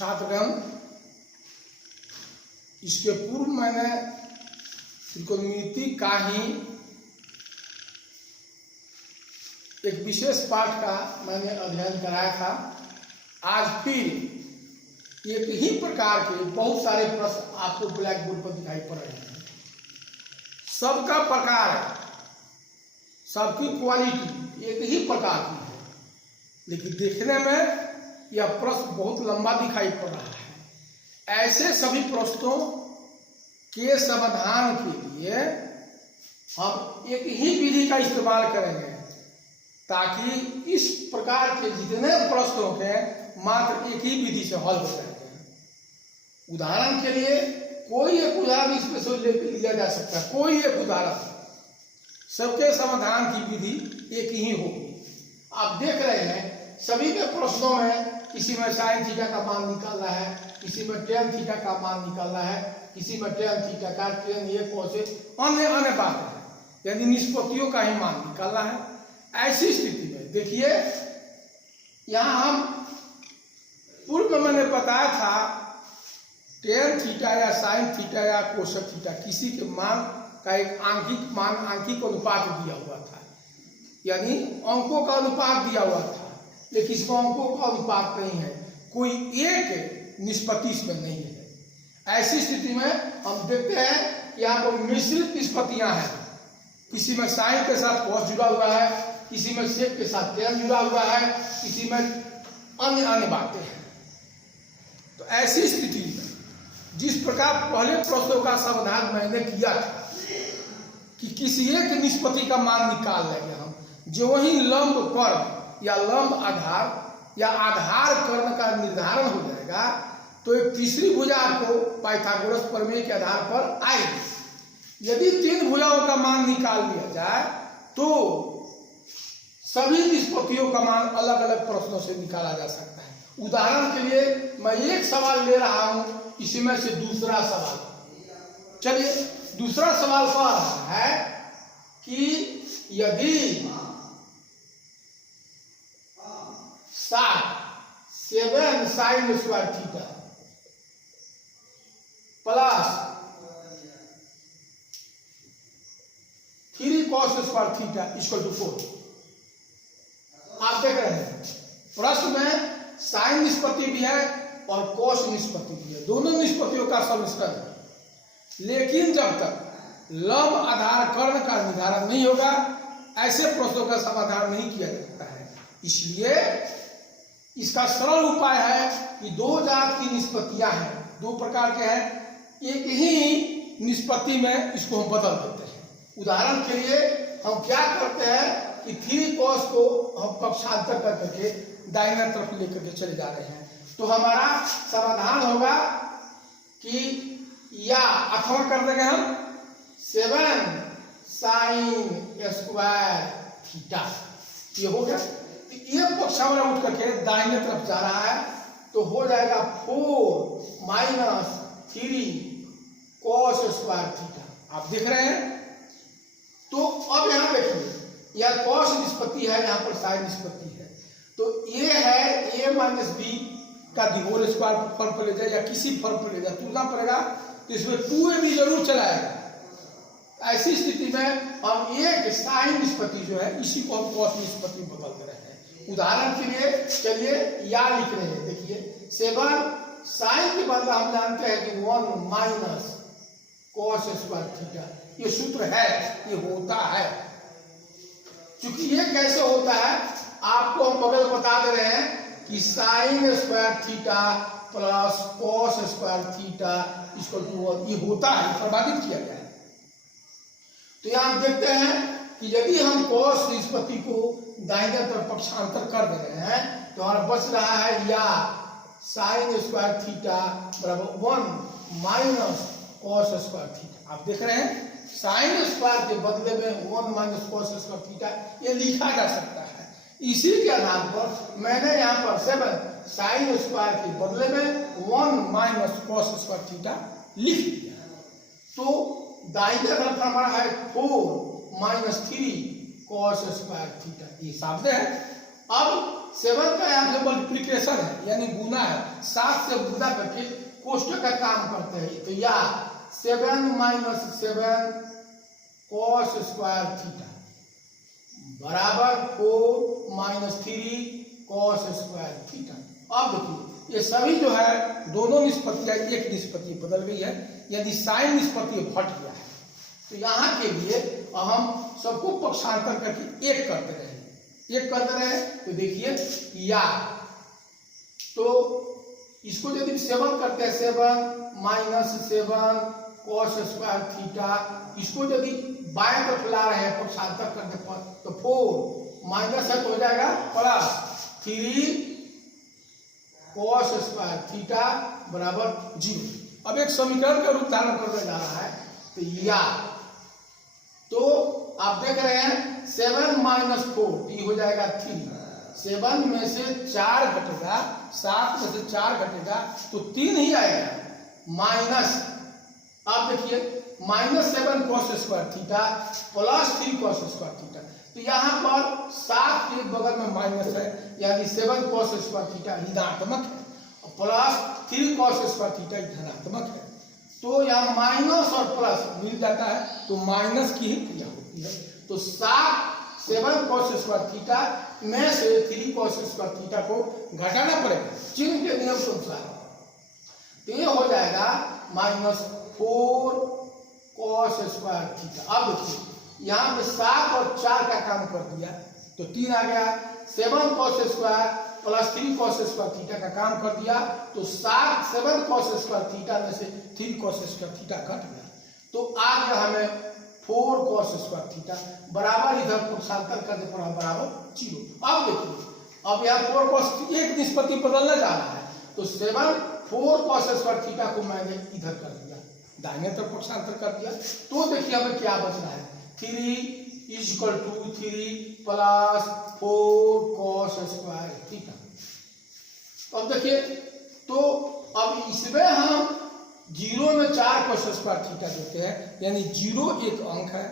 छात्रगण, इसके पूर्व मैंने त्रिकोणमिति का ही एक विशेष पाठ का मैंने अध्ययन कराया था। आज फिर एक ही प्रकार के बहुत सारे प्रश्न आपको ब्लैक बोर्ड पर दिखाई पड़ रहे हैं। सबका प्रकार, सबकी क्वालिटी एक ही प्रकार की है, लेकिन देखने में यह प्रश्न बहुत लंबा दिखाई पड़ रहा है। ऐसे सभी प्रश्नों के समाधान के लिए हम एक ही विधि का इस्तेमाल करेंगे, ताकि इस प्रकार के जितने प्रश्नों के मात्र एक ही विधि से हल हो जाएंगे। उदाहरण के लिए कोई एक उदाहरण इसमें से लिया जा सकता है, कोई एक उदाहरण, सबके समाधान की विधि एक ही होगी। आप देख रहे हैं सभी के प्रश्नों में किसी में sin थीटा का मान निकालना है, किसी में tan थीटा का मान निकालना है, किसी में tan थीटा का tan ये कोसे अन्य अन्य बातें हैं, यानी निष्पत्तियों का ही मान निकालना है। ऐसी स्थिति में देखिए, यहां हम पूर्व में मैंने बताया था tan थीटा या sin थीटा या कोसेक थीटा किसी के मान का एक आंकिक अनुपात दिया हुआ था, यानी अंकों का अनुपात दिया हुआ था, लेकिन इसमें अंकों का अनुपात नहीं है, कोई एक निष्पत्ति इसमें नहीं है। ऐसी स्थिति में हम देखते हैं कि यहाँ पर मिश्रित निष्पत्तियां हैं, किसी में साइन के साथ कॉस जुड़ा हुआ है, किसी में सेक के साथ tan जुड़ा हुआ है, किसी में अन्य अन्य बातें हैं। तो ऐसी स्थिति में जिस प्रकार पहले प्रश्नों का समाधान मैंने किया था कि किसी एक निष्पत्ति का मान निकाल लेंगे हम, जो वही लंब कर्ण या लंब आधार या आधार कर्ण का निर्धारण हो जाएगा, तो एक तीसरी भुजा आपको पाइथागोरस प्रमेय के आधार पर आएगी। यदि तीन भुजाओं का मान निकाल लिया जाए तो सभी निष्पत्तियों का मान अलग अलग प्रश्नों से निकाला जा सकता है। उदाहरण के लिए मैं एक सवाल ले रहा हूं, इसी में से दूसरा सवाल, चलिए दूसरा सवाल कह रहा है कि यदि 7 sin square theta plus 3 cos square theta equal to 4। आप देख रहे हैं प्रश्न में साइन निष्पत्ति भी है और कोस निष्पत्ति भी है, दोनों निष्पत्तियों का समिश्रण है। लेकिन जब तक लंब आधार कर्ण का निर्धारण नहीं होगा, ऐसे प्रश्नों का समाधान नहीं किया जा सकता है। इसलिए इसका सरल उपाय है कि दो जात की निष्पत्तियां हैं, दो प्रकार के हैं, एक ही निष्पत्ति में इसको हम बदल देते हैं। उदाहरण के लिए हम क्या करते हैं कि 3 cos को हम पक्षांतर करके दाहिने तरफ लेकर के चले जा रहे हैं, तो हमारा समाधान होगा कि या अथवा कर देंगे हम 7 sin स्क्वायर थीटा, ये हो गया। तो ये पक्षावला उठ करके दाहिने तरफ जा रहा है, तो हो जाएगा 4 - 3 cos स्क्वायर थीटा। आप देख रहे हैं। तो अब यहां देखिए, यह cos निष्पत्ति है, यहां पर sin निष्पत्ति है, तो ये है a - b का होल स्क्वायर फॉर्म पर ले जाए या किसी फॉर्म पर ले जाए, तुलना पड़ेगा, तो इसमें 2ab जरूर चलाएगा। ऐसी स्थिति में हम एक साइन निष्पत्ति जो है इसी को हम cos निष्पत्ति बदल दे रहे हैं। उदाहरण के लिए चलिए या लिख रहे हैं, देखिए 7 साइन के बदला हम जानते हैं कि 1 - cos स्क्वायर थीटा, ये सूत्र है, ये होता है। क्योंकि ये कैसे होता है आपको हम बगल बता दे रहे हैं कि sine square theta plus cos square theta equal to 1, ये होता है, प्रमाणित किया गया है। तो यहां देखते हैं कि यदि हम cos निष्पत्ति को दाहिने तरफ पक्षांतर कर दे रहे हैं, तो हमारा बच रहा है या साइन स्क्वायर थीटा बराबर 1 - cos स्क्वायर थीटा। आप देख रहे हैं साइन स्क्वायर के बदले में 1 - cos स्क्वायर थीटा ये लिखा जा सकता है। इसी के आधार पर मैंने यहाँ पर 7 sin स्क्वायर के बदले में 1 - cos स्क्वायर थीटा लिख दिया। तो दाहिने तरफ हमारा है 4 - 3 cos स्क्वायर थीटा, ये शब्द है। अब 7 का यहाँ पे मल्टीप्लीकेशन है यानी गुना है, 7 से गुना करके कोष्टक का काम करते हैं। तो या 7 - 7 cos स्क्वायर थीटा बराबर 4 - 3 cos स्क्वायर थीटा। अब देखिए ये सभी जो है दोनों निष्पत्तियां एक निष्पत्ति बदल गई है, यदि साइन निष्पत्ति हट गया है। तो यहाँ के लिए हम सबको पक्षांतर करके एक करते रहे, तो देखिए या तो इसको यदि 7 करते हैं 7 - 7 cos स्क्वायर थीटा, इसको यदि बाएं तरफ ला रहे हैं पक्षांतर करते तो 4 माइनस है तो हो जाएगा +3 cos स्क्वायर थीटा बराबर 0। अब एक समीकरण का रूप धारण करने जा रहा है, तो या तो आप देख रहे हैं 7 - 4 ये हो जाएगा 3, 7 में से 4 घटेगा, 7 में से 4 घटेगा तो 3 ही आएगा माइनस। अब देखिए -7 cos square theta +3 cos square theta, तो यहाँ पर 7 के बगल में माइनस है यानी 7 cos स्क्वायर थीटा ऋणात्मक है और +3 cos स्क्वायर थीटा धनात्मक है। तो यहाँ माइनस और प्लस मिल जाता है तो माइनस की ही क्रिया होती है। तो 7 cos स्क्वायर थीटा में से 3 cos स्क्वायर थीटा को घटाना पड़ेगा चिन्ह के नियम के अनुसार, तो ये हो जाएगा -4 cos स्क्वायर थीटा। अब देखिए यहाँ पे 7 और 4 का काम कर दिया तो 3 आ गया, 7 cos square +3 cos square theta का काम कर दिया तो 7 cos स्क्वायर थीटा में से 3 cos स्क्वायर थीटा घट गया, तो आ गया हमें 4 cos स्क्वायर थीटा बराबर इधर पक्षांतर करने पर बराबर 0। अब देखिए अब यहाँ 4 cos एक निष्पत्ति बदलने जा रहा है, तो 4 cos स्क्वायर थीटा को मैंने इधर कर दिया, दाहिने तरफ पक्षांतर कर दिया, तो देखिए हमें क्या बच रहा है 3 = 3 + 4 cos स्क्वायर थीटा। अब देखिए तो अब इसमें हम 0 में 4 cos स्क्वायर थीटा देते हैं यानी 0 एक अंक है,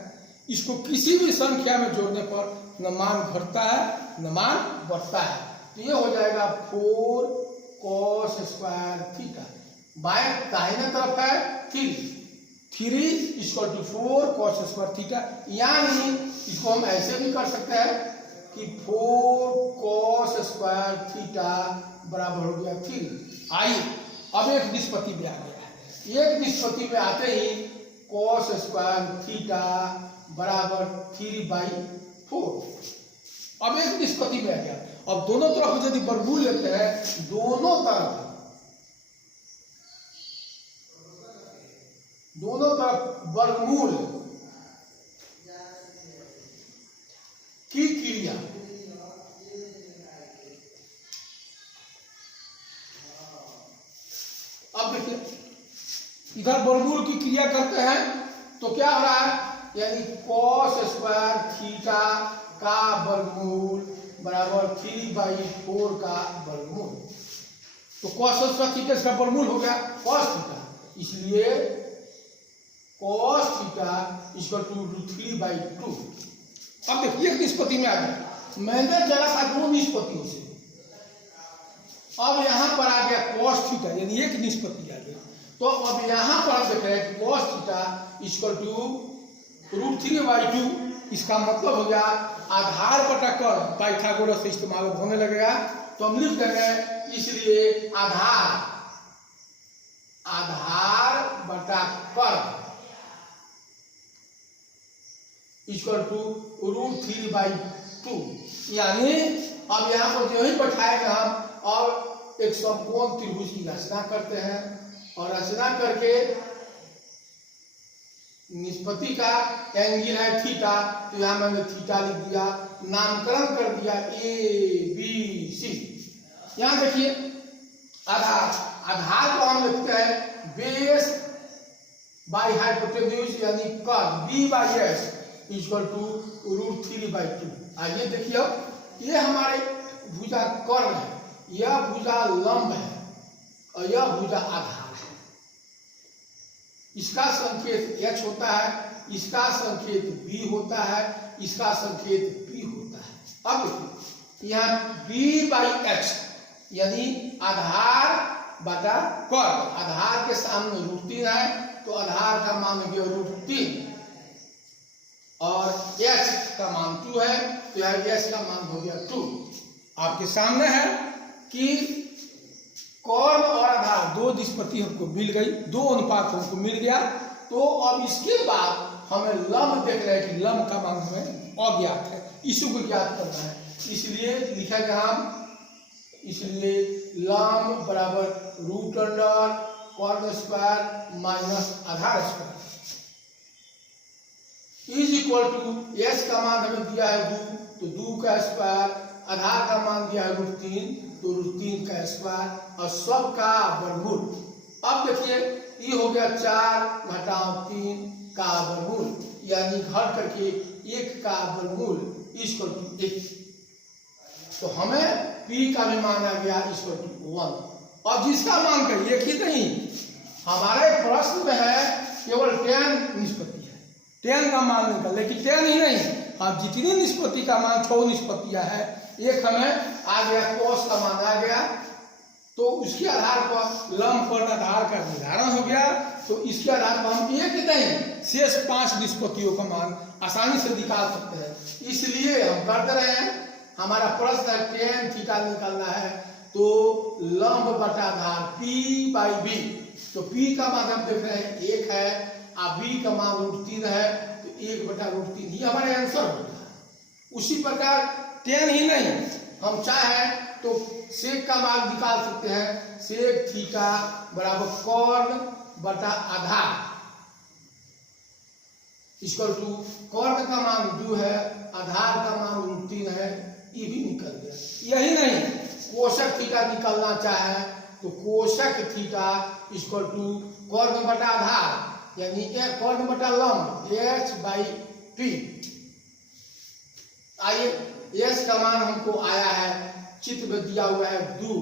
इसको किसी भी संख्या में जोड़ने पर न मान घटता है न मान बढ़ता है, तो ये हो जाएगा 4 cos स्क्वायर थीटा। बाएं दाहिने तरफ है 3 = 4 cos स्क्वायर थीटा, यानी इसको हम ऐसे भी कर सकते हैं कि 4 cos स्क्वायर थीटा बराबर हो गया 3। आइए अब एक निष्पत्ति में आ गया है, एक निष्पत्ति में आते ही cos स्क्वायर थीटा बराबर 3/4। अब एक निष्पत्ति में आ गया, अब दोनों तरफ यदि वर्गमूल लेते हैं, दोनों तरफ वर्गमूल की क्रिया अब देखिए इधर वर्गमूल की क्रिया करते हैं तो क्या हो रहा है यानी cos स्क्वायर थीटा का वर्गमूल बराबर 3/4 का वर्गमूल। तो cos स्क्वायर थीटा इसका वर्गमूल हो गया cos थीटा, इसलिए cos थीटा = 3/2। अब देखिए एक निष्पत्ति में आ गया, मैंने चला था 2 निष्पत्तियों से, अब यहाँ पर आ गया cos थीटा यानी एक निष्पत्ति आ गया, तो अब यहाँ पर हम देख रहे हैं cos थीटा = 3/2। इसका मतलब हो गया आधार बटा कर पाइथागोरस से इस्तेमाल होने लगेगा, तो हम लिख देंगे इसलिए आधार बटा कर = 3/2, यानी अब यहाँ पर जो ही बैठाएंगे हम और एक समकोण त्रिभुज की रचना करते हैं और रचना करके निष्पत्ति का एंगल है थीटा, तो यहाँ मैंने थीटा लिख दिया, नामकरण कर दिया ABC। यहाँ देखिए आधार को हम लिखते हैं बेस बाई हाइपोटेन्यूज यानी कर्व B/S = 3/2। आइए देखिए ये हमारे भुजा कर्व है, यह भुजा लंब है और यह भुजा आधार है। इसका संकेत H होता है, इसका संकेत B होता है, इसका संकेत P होता है। अब देखिए यहाँ b/h यानी आधार बटा कर्ग। आधार के सामने √3 है तो आधार का मान हो गया √3 और h का मान 2 है तो यहाँ h का मान हो गया 2। आपके सामने है कि कर्ग और आधार दो निष्पत्ति हमको मिल गई, दो अनुपात हमको मिल गया। तो अब इसके बाद हमें लंब देख रहे हैं कि लंब का मान हमें अज्ञात है, इसी को ज्ञात करना है। इसलिए लिखा गया इसलिए लंब बराबर √कर्ग² माइनस आधार square is equal to s का मान हमें दिया है 2 तो 2 का स्क्वायर, आधार का मान दिया है √3 तो √3 का स्क्वायर और सब का वर्गमूल। अब देखिए ये हो गया 4 घटाओ 3 का वर्गमूल यानी घट करके 1 का वर्गमूल इक्वल टू 1। तो हमें p का भी मान आ गया इक्वल टू 1। और जिसका मान का एक ही नहीं, हमारे प्रश्न में है केवल 10 निष्पत्ति है, 10 का मान निकल, लेकिन 10 ही नहीं, अब जितनी निष्पत्ति का मान 6 निष्पत्तियां है, एक हमें आ गया कोस का मान आ गया तो उसके आधार पर लंब पर आधार का निर्धारण हो गया। तो इसके आधार पर हम एक ही नहीं शेष 5 निष्पत्तियों का मान आसानी से निकाल सकते हैं। इसलिए हम करते रहे हैं। हमारा प्रश्न है tan थीटा निकालना है तो लंब बटा आधार p/b, तो p का मान हम देख रहे हैं 1 है और b का मान √3 है तो 1/√3 ही हमारे आंसर होगा। उसी प्रकार tan ही नहीं, हम चाहे तो सेक का मान निकाल सकते हैं, सेक थीटा बराबर कर्ग बटा आधार इक्वल टू कर्ग का मान 2 है, आधार का मान √3 है, ये भी निकल गया। यही नहीं, कोशक थीटा निकलना चाहे तो कोशक थीटा इक्वल टू कर्ग बटा आधार यानी कर्ग बटा लंब h/p। आइए s का मान हमको आया है, चित्र में दिया हुआ है 2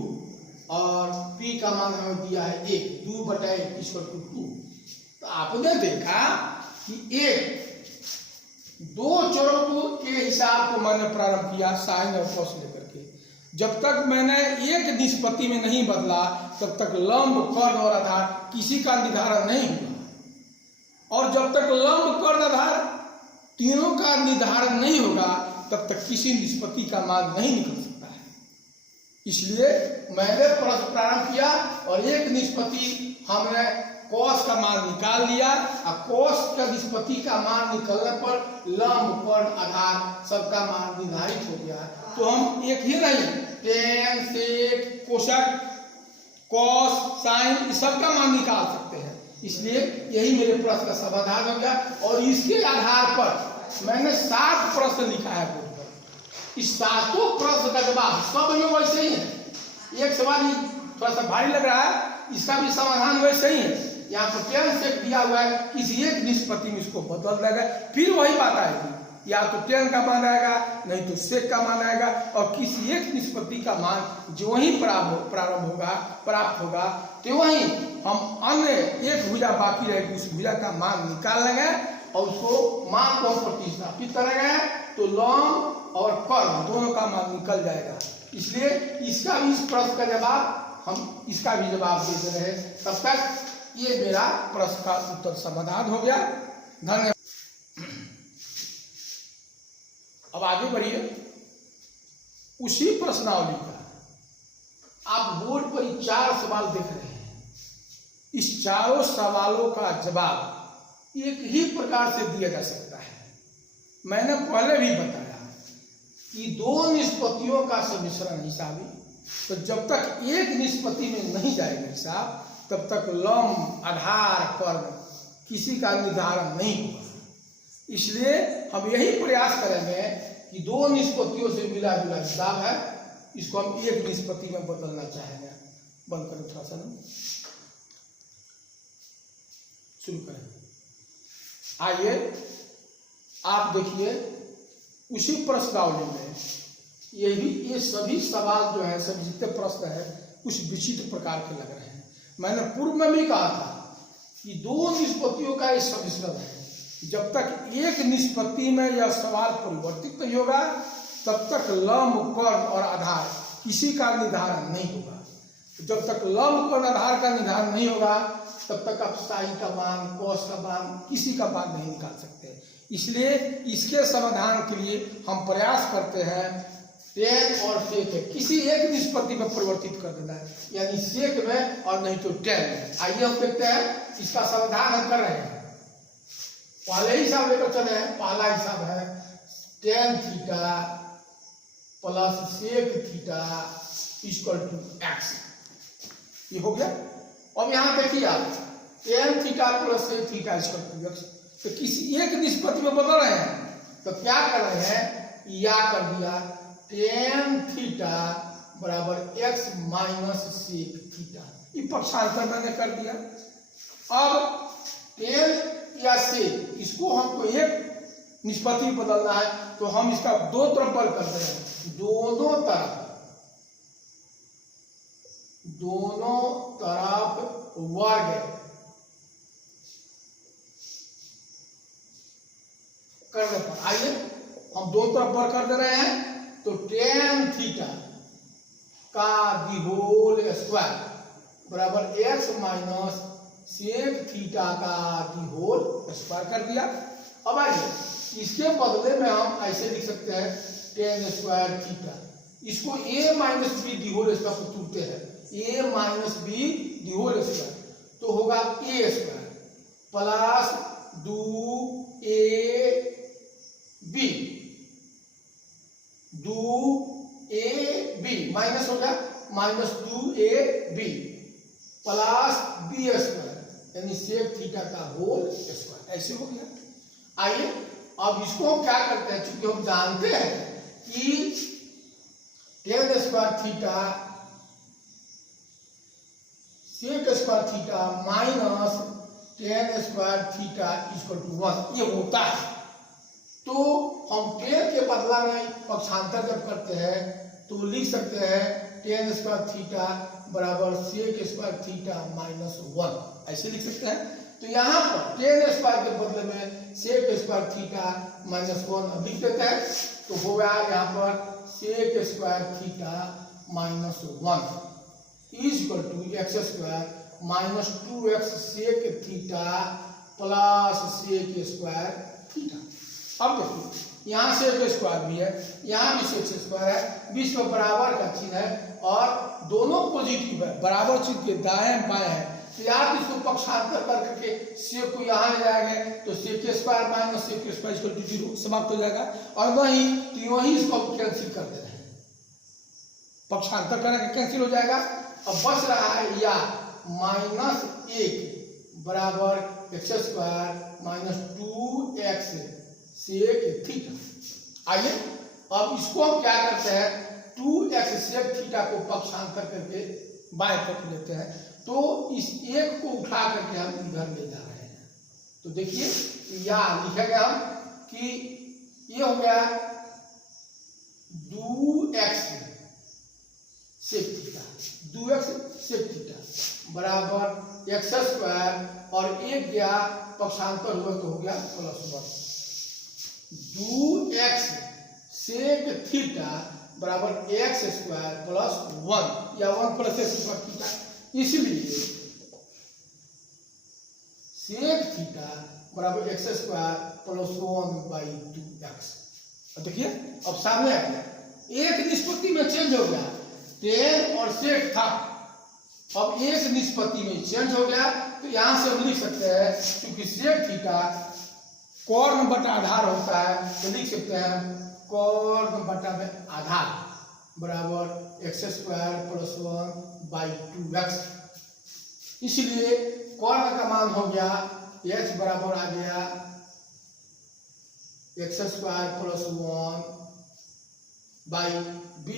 और p का मान हमें दिया है 1, 2/1 इक्वल टू 2। तो आपने देखा कि एक दो चरों के हिसाब को मैंने प्रारंभ किया साइन और कॉस लेकर के। जब तक मैंने एक निष्पत्ति में नहीं बदला तब तक लंब कर्ग और आधार किसी का निर्धारण नहीं हुआ, और जब तक लंब कर्ग आधार तीनों का निर्धारण नहीं होगा तब तक किसी निष्पत्ति का मान नहीं निकल सकता है। इसलिए मैंने प्रश्न प्रारंभ किया और एक निष्पत्ति हमने कॉस का मान निकाल लिया और कॉस का निष्पत्ति का मान निकलने पर लंब कर्ग आधार सबका मान निर्धारित हो गया। तो हम एक ही नहीं, tan सेक कोशक कॉस साइन सबका मान निकाल सकते हैं। इसलिए यही मेरे प्रश्न का समाधान हो गया और इसके आधार पर मैंने 7 प्रश्न लिखा है बोर्ड पर। इस 7 प्रश्न का जवाब सब में वैसे ही है। एक सवाल थोड़ा सा भारी लग रहा है, इसका भी समाधान वैसे ही है। यहाँ पर tan सेक दिया हुआ है, किसी एक निष्पत्ति में इसको बदल देगा, फिर वही बात आएगी, या तो tan का मान आएगा नहीं तो सेक का मान आएगा, और किसी एक निष्पत्ति का मान जो वही प्राप्त होगा तो वही हम अन्य एक भुजा बाकी रहेगी उस भुजा का मान निकाल लेंगे और उसको मान को प्रतिस्थापित करेंगे तो लंब और कर्ग दोनों का मान निकल जाएगा। इसलिए इसका भी इस प्रश्न का जवाब हम इसका भी जवाब दे दे रहे हैं। तब तक ये मेरा प्रश्न का उत्तर समाधान हो गया। धन्यवाद। अब आगे बढ़िए। उसी प्रश्नावली का आप बोर्ड पर 4 सवाल देख रहे हैं। इस चारों सवालों का जवाब एक ही प्रकार से दिया जा सकता है। मैंने पहले भी बताया कि 2 निष्पत्तियों का सम्मिश्रण हिसाबी, तो जब तक एक निष्पत्ति में नहीं जाएगा हिसाब तब तक लंब आधार कर्ग किसी का निर्धारण नहीं होगा। इसलिए हम यही प्रयास करेंगे कि 2 निष्पत्तियों से मिला जुला हिसाब है, इसको हम एक निष्पत्ति में बदलना चाहेंगे। बंद करो थोड़ा सा, शुरू करें। आइए आप देखिए उसी प्रश्नावली में ये सभी सवाल जो है, सब जितने प्रश्न है कुछ विचित्र प्रकार के लग रहे हैं। मैंने पूर्व में भी कहा था कि 2 निष्पत्तियों का ये सम्मिश्रण है। जब तक एक निष्पत्ति में यह सवाल परिवर्तित नहीं होगा तब तक लंब, कर्ण और आधार किसी का निर्धारण नहीं होगा। जब तक लंब, कर्ण, आधार का निर्धारण नहीं होगा तब तक आप साई का मान, कॉस का मान, किसी का मान नहीं निकाल सकते। इसलिए इसके समाधान के लिए हम प्रयास करते हैं टेन और सेक है किसी एक निष्पत्ति में परिवर्तित कर देना है, यानी सेक में और नहीं तो टेन में। आइए हम देखते हैं इसका समाधान हम कर रहे हैं। पहले हिसाब लेकर चले हैं। पहला हिसाब है tan theta plus sec theta equal to x. ये हो गया। अब यहां देखिए आप tan theta plus sec theta equal to x, तो किसी एक निष्पत्ति में बदल रहे हैं। तो क्या कर रहे हैं, या कर दिया टेन थीटा बराबर एक्स माइनस सेक थीटा, ये पक्षांतर मैंने कर दिया। अब टेन या सेक इसको हमको एक निष्पत्ति में बदलना है, तो हम इसका दो तरफ बल कर दे रहे हैं। दोनों तरफ वर्ग करने पर आइए हम दोनों तरफ वर्ग कर दे रहे हैं। तो टेन थीटा का दी होल स्क्वायर बराबर एक्स माइनस सेक थीटा का दी होल स्क्वायर कर दिया। अब आइए इसके बदले में हम ऐसे लिख सकते हैं टेन स्क्वायर थीटा, इसको A minus B the whole square को तोड़ते हैं, A minus B the whole square, तो होगा ए स्क्वायर प्लस 2ab माइनस हो गया minus 2ab plus B square यानी सेक थीटा का होल स्क्वायर, ऐसे हो गया। आइए अब इसको हम क्या करते हैं, चूंकि हम जानते हैं कि tan square theta sec square theta minus tan square theta equal to 1 ये होता है। तो हम टेन के बदला में पक्षांतर जब करते हैं तो लिख सकते हैं टेन स्क्वायर थीटा बराबर सेक स्क्वायर थीटा माइनस 1, ऐसे लिख सकते हैं। तो यहाँ पर टेन स्क्वायर के बदले में सेक स्क्वायर थीटा माइनस 1 लिख देते हैं, तो हो गया यहाँ पर sec square theta minus 1 is equal to x square minus 2x sec theta plus sec square theta. अब देखिए यहाँ सेक स्क्वायर भी है, यहाँ भी सेक स्क्वायर है, बीच में बराबर का चिन्ह है और दोनों पॉजिटिव है, बराबर चिन्ह के दाएं बाएं है। तो आप इसको पक्षांतर करके सेक को यहाँ ले जाएंगे तो sec square minus sec square equal to 0 समाप्त हो जाएगा। और वहीं तो वहीं इसको कैंसिल कर दे रहे हैं, पक्षांतर करके कैंसिल हो जाएगा। अब बच रहा है या माइनस 1 बराबर x square minus 2x sec theta. आइए अब इसको हम क्या करते हैं 2x सेक थीटा को पक्षांतर करके बाएं तरफ लेते हैं, तो इस एक को उठा करके हम इधर ले जा रहे हैं। तो देखिए या लिखेंगे हम कि ये हो गया 2x sec theta, 2x sec theta बराबर एक्स स्क्वायर और एक गया पक्षांतर हुआ तो हो गया प्लस 1 2x सेक थीटा बराबर एक्स स्क्वायर प्लस 1 या 1 प्लस एक्स स्क्वायर थीटा। इसलिए सेक थीटा बराबर एक्स स्क्वायर प्लस 1/2x। देखिए अब सामने आ गया, एक निष्पत्ति में चेंज हो गया, टेन और सेक था, अब एक निष्पत्ति में चेंज हो गया। तो यहां से हम लिख सकते हैं क्योंकि सेक थीटा कर्ण बटा आधार होता है, तो लिख सकते हैं कर्ण बटा में आधार बराबर एक्स स्क्वायर प्लस 1/2x। इसलिए कर्ण का मान हो गया x बराबर आ गया एक्स स्क्वायर प्लस 1/b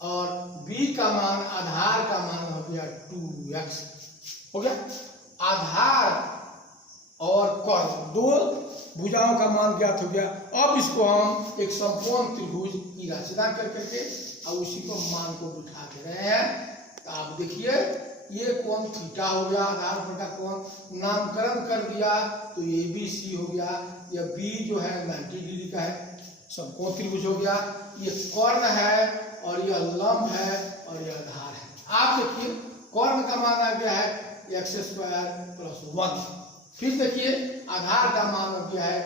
और b का मान आधार का मान हो गया 2x हो गया। आधार और कर्ण दो भुजाओं का मान ज्ञात हो गया। अब इसको हम एक संपूर्ण त्रिभुज की रचना कर करके और उसी को मान को बिठा दे रहे हैं। तो आप देखिए ये कोण थीटा हो गया, आधार पर का कोण नामकरण कर दिया तो ये ABC हो गया, या B जो है 90 डिग्री का है, समकोण त्रिभुज हो गया। ये कर्ण है और यह लंब है और यह आधार है। आप देखिए कर्ण का मान आ गया है x² + 1। फिर देखिए आधार का मान आ गया है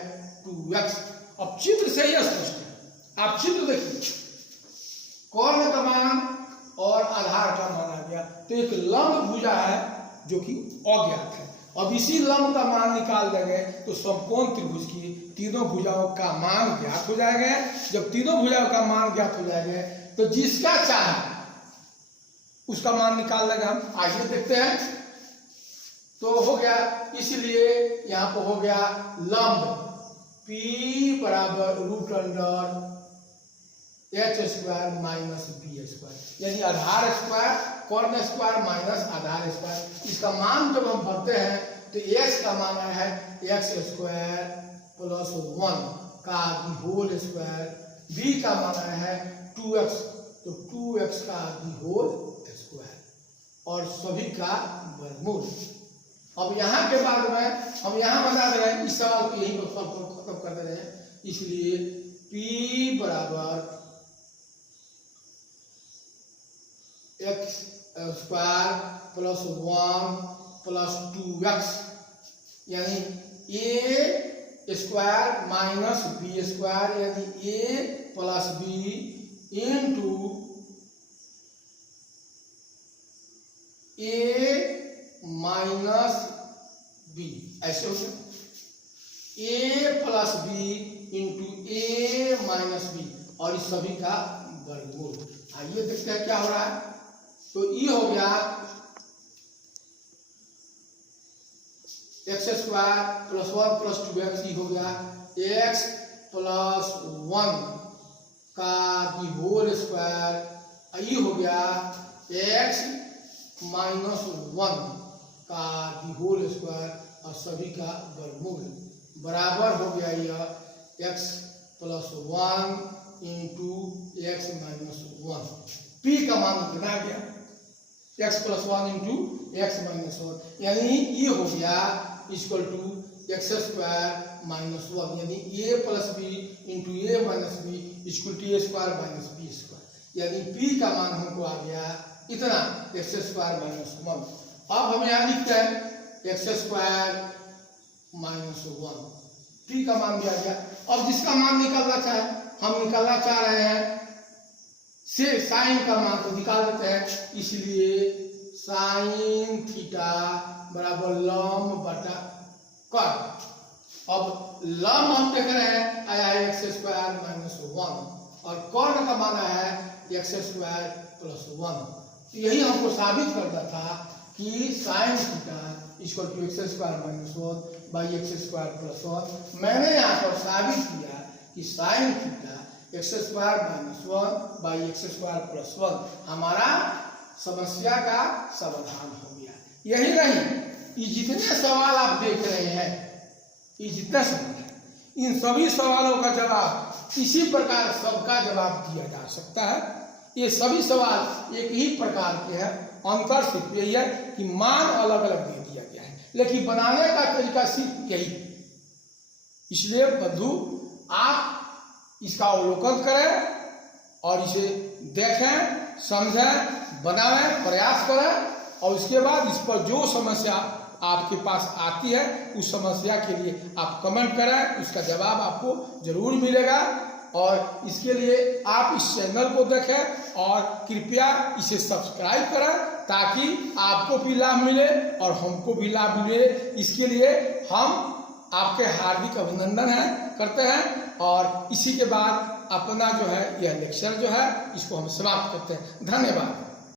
2x। अब चित्र से ही स्पष्ट है, आप चित्र देखिए, कर्ण का मान और आधार का मान आ गया, तो एक लंब भुजा है जो कि अज्ञात है। अब इसी लंब का मान निकाल देंगे तो समकोण त्रिभुज की तीनों भुजाओं का मान ज्ञात हो जाएगा। जब तीनों भुजाओं का मान ज्ञात हो जाएगा तो जिसका चाहे उसका मान निकाल लेंगे हम। आइए देखते हैं। तो हो गया, इसलिए यहाँ पर हो गया लंब P = √h² - b², यानी आधार स्क्वायर कर्ण स्क्वायर माइनस आधार स्क्वायर। इसका मान जब हम भरते हैं तो x का मान है x² + 1 का होल स्क्वायर, b का मान है 2x, तो 2x का होल स्क्वायर और सभी का वर्गमूल। अब यहाँ के बाद में हम यहाँ बता दे रहे हैं, इस सवाल को यही खत्म कर दे रहे हैं। इसलिए P = x² + 1 + 2x, यानी a² - b², यानी a + b into a - b, ऐसे हो गया a + b into a - b और इस सभी का वर्गमूल। आइए देखते हैं क्या हो रहा है। तो ये हो गया x² + 1 + 2x, ये हो गया x + 1 का होल स्क्वायर, ये हो गया x - 1 का होल स्क्वायर और सभी का वर्गमूल बराबर हो गया यह x + 1 इंटू x - 1। P का मान कितना आ गया x + 1 इंटू x - 1, यानी ये हो गया = x² - 1, यानी a + b into a - b = a² - b², यानी P का मान हमको आ गया इतना x² - 1। अब हम यहाँ लिखते हैं x² - 1, P का मान भी आ गया। अब जिसका मान निकालना चाहे, हम निकालना चाह रहे हैं से साइन का मान तो निकाल देते हैं। इसलिए साइन थीटा बराबर लंब बटा कर्ण। अब लंब हम देख रहे हैं आया है x² - 1 और कर्ण का मान आया है x² + 1। तो यही हमको साबित करना था कि साइन थीटा = x² - 1 x² + 1। मैंने यहाँ पर साबित किया कि साइन थीटा x² - 1 x² + 1 हमारा समस्या का समाधान हो गया। यही नहीं, ये जितने सवाल आप देख रहे हैं, ये जितने सवाल है, इन सभी सवालों का जवाब इसी प्रकार सबका जवाब दिया जा सकता है। ये सभी सवाल एक ही प्रकार के हैं, अंतर सिर्फ यही है कि मान अलग अलग दे दिया गया है, लेकिन बनाने का तरीका सिर्फ यही। इसलिए बंधु आप इसका अवलोकन करें और इसे देखें, समझें, बनाएं, प्रयास करें और उसके बाद इस पर जो समस्या आपके पास आती है उस समस्या के लिए आप कमेंट करें, उसका जवाब आपको जरूर मिलेगा। और इसके लिए आप इस चैनल को देखें और कृपया इसे सब्सक्राइब करें ताकि आपको भी लाभ मिले और हमको भी लाभ मिले। इसके लिए हम आपके हार्दिक अभिनंदन करते हैं और इसी के बाद अपना जो है यह लेक्चर जो है इसको हम समाप्त करते हैं। धन्यवाद।